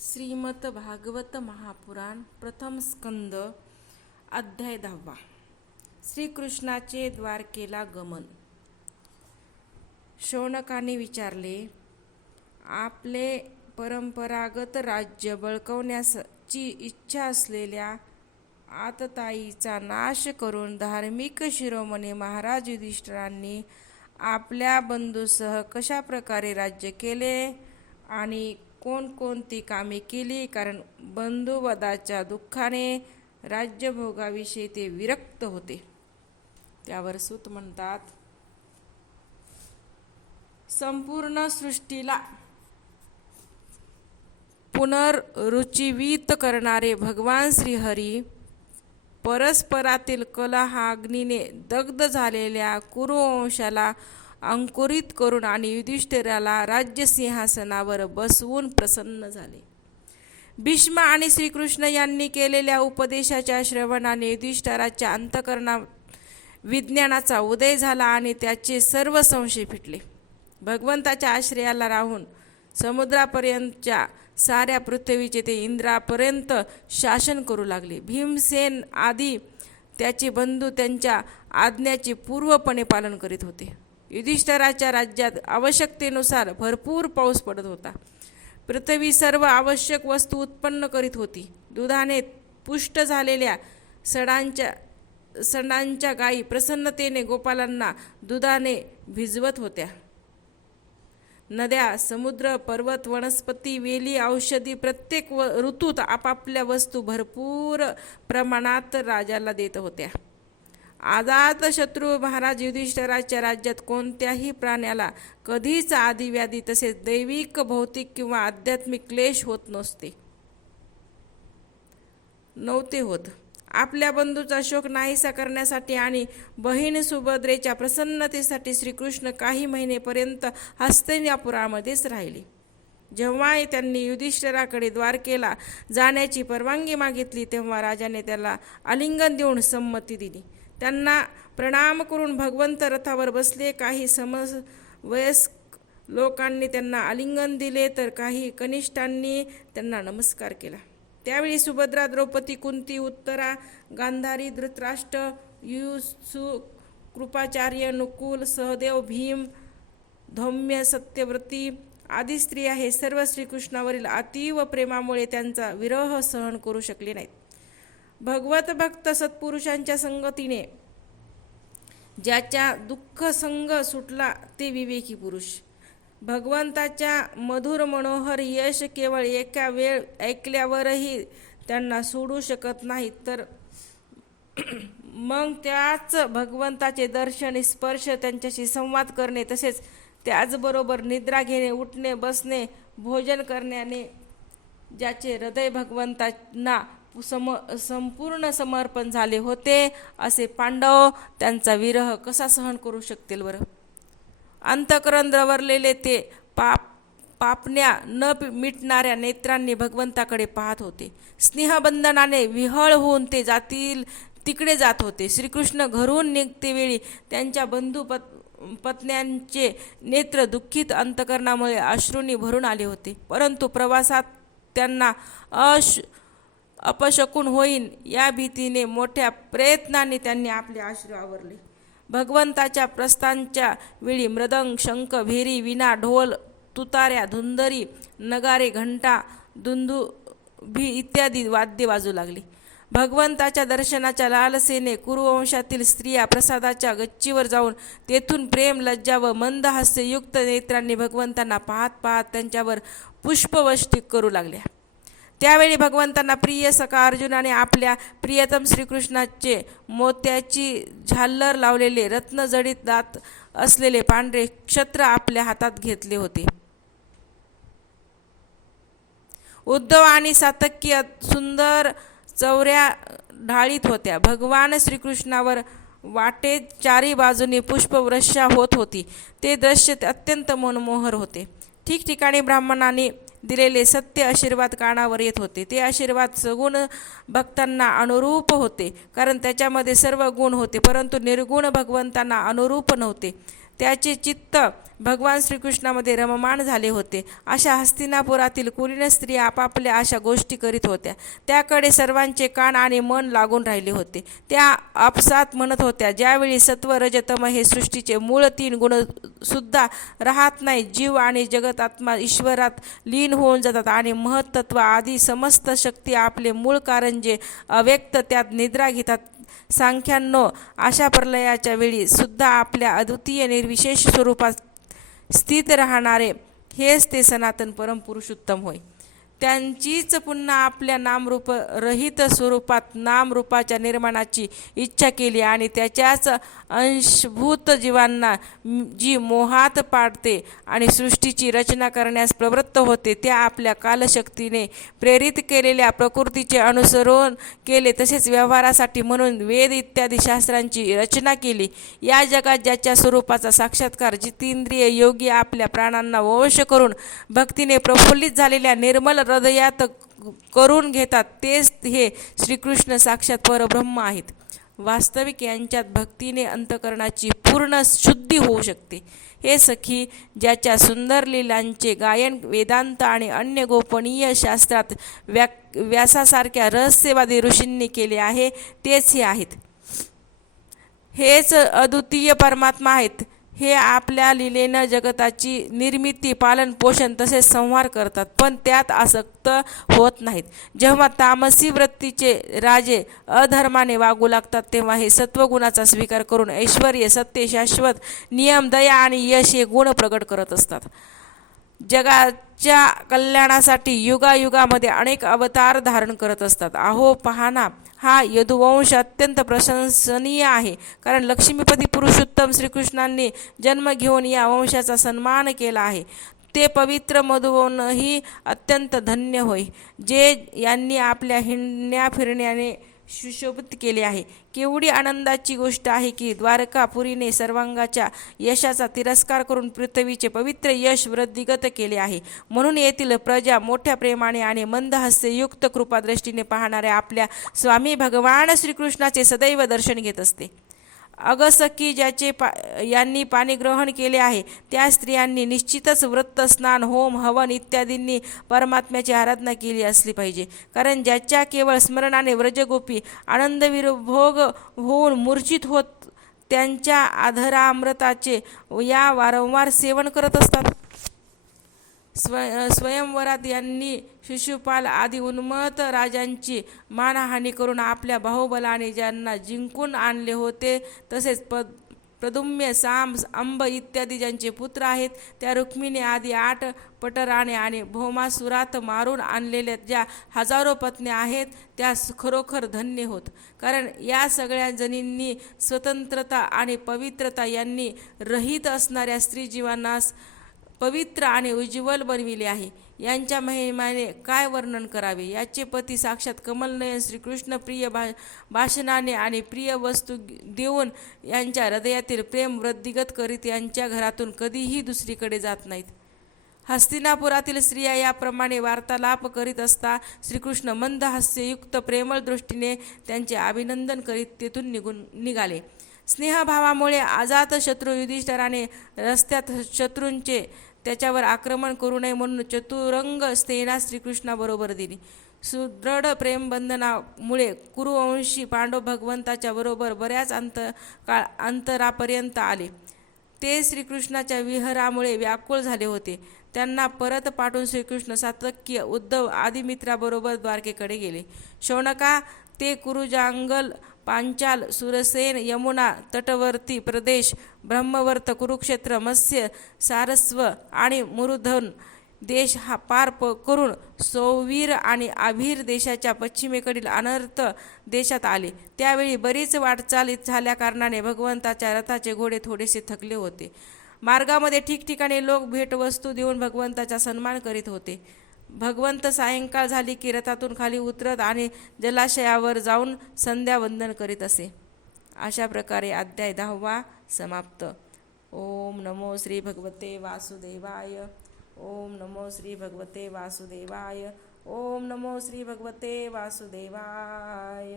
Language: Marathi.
श्रीमत भागवत महापुराण प्रथम स्कंद अध्याय दहावा. श्रीकृष्णाचे द्वारकेला गमन. शौनकाने विचारले आपले परंपरागत राज्य बळकवण्याची इच्छा असलेल्या आतताईचा नाश करून धार्मिक शिरोमणी महाराज युधिष्ठिरांनी आपल्या बंधूसह कशा प्रकारे राज्य केले आणि कोणकोणती कामे केली? कारण बंधुवदाच्या दुःखाने राज्यभोगाविषयी ते विरक्त होते. त्यावर सूत म्हणतात संपूर्ण सृष्टीला पुनर्रुचिवीत करणारे भगवान श्रीहरी परस्परातील कलहाग्नीने दग्ध झालेल्या कुरुवंशाला अंकुरित करून आणि युधिष्ठिराला राज्यसिंहासनावर बसवून प्रसन्न झाले. भीष्म आणि श्रीकृष्ण यांनी केलेल्या उपदेशाच्या श्रवणाने युधिष्ठिराच्या अंतकरणा विज्ञानाचा उदय झाला आणि त्याचे सर्व संशय फिटले. भगवंताच्या आश्रयाला राहून समुद्रापर्यंतच्या साऱ्या पृथ्वीचे ते इंद्रापर्यंत शासन करू लागले. भीमसेन आदी त्याचे बंधू त्यांच्या आज्ञाचे पूर्वपणे पालन करीत होते. युधिष्ठराच्या राज्यात आवश्यकतेनुसार भरपूर पाऊस पडत होता. पृथ्वी सर्व आवश्यक वस्तू उत्पन्न करीत होती. दुधाने पुष्ट झालेल्या सडांच्या सणांच्या गायी प्रसन्नतेने गोपालांना दुधाने भिजवत होत्या. नद्या समुद्र पर्वत वनस्पती वेली औषधी प्रत्येक व ऋतूत आपापल्या वस्तू भरपूर प्रमाणात राजाला देत होत्या. आजात शत्रू महाराज युधिष्ठराच्या राज्यात कोणत्याही प्राण्याला कधीच आदिव्याधी तसेच दैविक भौतिक किंवा आध्यात्मिक क्लेश होत नसते. नव्हते होत. आपल्या बंधूचा शोक नाहीसा करण्यासाठी आणि बहीण सुभद्रेच्या प्रसन्नतेसाठी श्रीकृष्ण काही महिनेपर्यंत हस्तिनापुरामध्येच राहिले. जेव्हा त्यांनी युधिष्ठिराकडे द्वारकेला जाण्याची परवानगी मागितली तेव्हा राजाने त्याला आलिंगन देऊन संमती दिली. त्यांना प्रणाम करून भगवंत रथावर बसले. काही समज वयस्क लोकांनी त्यांना आलिंगन दिले तर काही कनिष्ठांनी त्यांना नमस्कार केला. त्यावेळी सुभद्रा द्रौपदी कुंती उत्तरा गांधारी धृतराष्ट्र युसु कृपाचार्य नुकुल सहदेव भीम धौम्य सत्यव्रती आदी स्त्रिया हे सर्व श्रीकृष्णावरील अतीव प्रेमामुळे त्यांचा विरह सहन करू शकले नाहीत. भगवत भक्त सत्पुरुषांच्या संगतीने ज्याच्या दुःख संग सुटला ते विवेकी पुरुष. भगवंताच्या मधुर मनोहर यश केवळ एका वेळ ऐकल्यावरही त्यांना सोडू शकत नाही तर मग त्याच भगवंताचे दर्शन स्पर्श त्यांच्याशी संवाद करणे तसेच त्याचबरोबर निद्रा घेणे उठणे बसणे भोजन करण्याने ज्याचे हृदय भगवंतांना सम संपूर्ण समर्पण झाले होते असे पांडव त्यांचा विरह कसा सहन करू शकतील बरं? अंतकरण द्रवरलेले ते पाप पापण्या न मिटणाऱ्या नेत्रांनी भगवंताकडे पाहत होते. स्नेहबंधनाने विहळ होऊन ते जातील तिकडे जात होते. श्रीकृष्ण घरून निघतेवेळी त्यांच्या बंधू पत पत्न्यांचे नेत्र दुःखित अंतकरणामुळे अश्रूंनी भरून आले होते. परंतु प्रवासात त्यांना अश अपशकून होईन या भीतीने मोठ्या प्रयत्नाने त्यांनी आपले आश्रय आवरले. भगवंताच्या प्रस्थांच्या वेळी मृदंग शंख भेरी विना ढोल तुताऱ्या धुंदरी नगारे घंटा दुंदू भी इत्यादी वाद्य वाजू लागली. भगवंताच्या दर्शनाच्या लालसेने कुरुवंशातील स्त्रिया प्रसादाच्या गच्चीवर जाऊन तेथून प्रेम लज्जा व मंद हास्ययुक्त नेत्रांनी भगवंतांना पाहत पाहत त्यांच्यावर पुष्पवष्टी करू लागल्या. त्यावेळी भगवंतांना प्रिय सखा अर्जुनाने आपल्या प्रियतम श्रीकृष्णाचे मोत्याची झाल्लर लावलेले रत्नजडीत दात असलेले पांढरे क्षत्र आपल्या हातात घेतले होते. उद्धव आणि सातक्य सुंदर चौऱ्या ढाळीत होत्या. भगवान श्रीकृष्णावर वाटेत चारी बाजूने पुष्पवृष्या होत होती. ते दृश्य अत्यंत मनमोहर होते. ठिकठिकाणी ब्राह्मणाने दिलेले सत्य आशीर्वाद कानावर येत होते. ते आशीर्वाद सगुण भक्तांना अनुरूप होते. कारण त्याच्यामध्ये सर्व गुण होते परंतु निर्गुण भगवंतांना अनुरूप नव्हते. त्याचे चित्त भगवान श्रीकृष्णामध्ये रममाण झाले होते. अशा हस्तिनापुरातील कुलीन स्त्रिया आपापल्या अशा गोष्टी करीत होत्या. त्याकडे सर्वांचे कान आणि मन लागून राहिले होते. त्या आपसात म्हणत होत्या ज्यावेळी सत्व रजतम हे सृष्टीचे मूळ तीन गुण सुद्धा राहत नाही जीव आणि जगत आत्मा ईश्वरात लीन होऊन जातात आणि महत्त्व आदी समस्त शक्ती आपले मूळ कारण जे अव्यक्त त्यात निद्रा घेतात सांख्यांनो अशा प्रलयाच्या वेळी सुद्धा आपल्या अद्वितीय निर्विशेष स्वरूपात स्थित राहणारे हेच ते सनातन परमपुरुषोत्तम होय. त्यांचीच पुन्हा आपल्या नामरूप रहित स्वरूपात नामरूपाच्या निर्माणाची इच्छा केली आणि त्याच्याच अंशभूत जीवांना जी मोहात पाडते आणि सृष्टीची रचना करण्यास प्रवृत्त होते त्या आपल्या कालशक्तीने प्रेरित केलेल्या प्रकृतीचे अनुसरण केले. तसेच व्यवहारासाठी म्हणून वेद इत्यादी शास्त्रांची रचना केली. या जगात ज्याच्या स्वरूपाचा साक्षात्कार जितेंद्रिय योगी आपल्या प्राणांना वंश करून भक्तीने प्रफुल्लित झालेल्या निर्मल हृदयात करून घेतात तेच हे श्रीकृष्ण साक्षात परब्रह्म आहेत. वास्तविक यांच्यात भक्तीने अंतकरणाची पूर्ण शुद्धी होऊ शकते. हे सखी ज्याच्या सुंदर लीलांचे गायन वेदांत आणि अन्य गोपनीय शास्त्रात व्या व्यासासारख्या रहस्यवादी ऋषींनी केले आहे तेच हे आहेत. हेच अद्वितीय परमात्मा आहेत. हे आपल्या लिलेनं जगताची निर्मिती पालन पोषण तसेच संहार करतात. पण त्यात आसक्त होत नाहीत. जेव्हा तामसी वृत्तीचे राजे अधर्माने वागू लागतात तेव्हा हे सत्वगुणाचा स्वीकार करून ऐश्वर सत्य शाश्वत नियम दया आणि यश हे गुण प्रगट करत असतात. जगाच्या कल्याणासाठी युगायुगामध्ये अनेक अवतार धारण करत असतात. अहो पाहना हा यदुवंश अत्यंत प्रशंसनीय आहे. कारण लक्ष्मीपती पुरुषोत्तम श्रीकृष्णांनी जन्म घेऊन या वंशाचा सन्मान केला आहे. ते पवित्र मधुवनही अत्यंत धन्य होय. जे यांनी आपल्या हिंडण्या फिरण्याने सुशोभित केले आहे. केवढी आनंदाची गोष्ट आहे की द्वारकापुरीने सर्वांगाच्या यशाचा तिरस्कार करून पृथ्वीचे पवित्र यश वृद्धिगत केले आहे. म्हणून येथील प्रजा मोठ्या प्रेमाने आणि मंदहास्ययुक्त कृपादृष्टीने पाहणाऱ्या आपल्या स्वामी भगवान श्रीकृष्णाचे सदैव दर्शन घेत असते. अगसकी ज्याचे पा यांनी पाणी ग्रहण केले आहे त्या स्त्रियांनी निश्चितच व्रत स्नान होम हवन इत्यादींनी परमात्म्याची आराधना केली असली पाहिजे. कारण ज्याच्या केवळ स्मरणाने व्रजगोपी आनंदविरभोग होऊन मूर्छित होत त्यांच्या आधरामृताचे या वारंवार सेवन करत असतात. स्वय स्वयंवरात यांनी शिशुपाल आदी उन्मत राजांची मानहानी करून आपल्या बाहुबलाने ज्यांना जिंकून आणले होते तसेच प प्रदुम्य साम अंब इत्यादी ज्यांचे पुत्र आहेत त्या रुक्मिणी आदी आठ पटराणे आणि भौमासुरात मारून आणलेल्या ज्या हजारो पत्न्या आहेत त्या खरोखर धन्य होत. कारण या सगळ्या जणींनी स्वतंत्रता आणि पवित्रता यांनी रहित असणाऱ्या स्त्रीजीवांनास पवित्र आणि उज्ज्वल बनविले आहे. यांच्या महिमाने काय वर्णन करावे? याचे पती साक्षात कमलनयन श्रीकृष्ण प्रिय भा भाषणाने आणि प्रिय वस्तू देऊन यांच्या हृदयातील प्रेम वृद्धिगत करीत यांच्या घरातून कधीही दुसरीकडे जात नाहीत. हस्तिनापुरातील स्त्रिया याप्रमाणे वार्तालाप करीत असता श्रीकृष्ण मंद हास्ययुक्त प्रेमळ दृष्टीने त्यांचे अभिनंदन करीत तेथून निघून निघाले. स्नेहभावामुळे आजात शत्रू युधिष्ठराने रस्त्यात शत्रूंचे त्याच्यावर आक्रमण करू नये म्हणून चतुरंग सेना श्रीकृष्णाबरोबर दिली. सुदृढ प्रेमबंधनामुळे कुरुवंशी पांडव भगवंताच्या बरोबर बऱ्याच अंतर काळ अंतरापर्यंत आले. ते श्रीकृष्णाच्या विहरामुळे व्याकुळ झाले होते. त्यांना परत पाठवून श्रीकृष्ण सातक्य उद्धव आदी मित्राबरोबर द्वारकेकडे गेले. शौनका ते कुरुजांगल पांचाल सुरसेन यमुना तटवर्ती प्रदेश ब्रह्मवर्त कुरुक्षेत्र मत्स्य सारस्व आणि मुरुधन देश हा पार प करून सौवीर आणि आभीर देशाच्या पश्चिमेकडील अनर्थ देशात आले. त्यावेळी बरीच वाटचाल झाल्याकारणाने भगवंताच्या रथाचे घोडे थोडेसे थकले होते. मार्गामध्ये ठिकठिकाणी लोक भेटवस्तू देऊन भगवंताचा सन्मान करीत होते. भगवंत सायंकाळ झाली की रथातून खाली उतरत आणि जलाशयावर जाऊन संध्यावंदन करीत असे. अशा प्रकारे अध्याय दहावा समाप्त. ओम नमो श्री भगवते वासुदेवाय. ओम नमो श्री भगवते वासुदेवाय. ओम नमो श्री भगवते वासुदेवाय.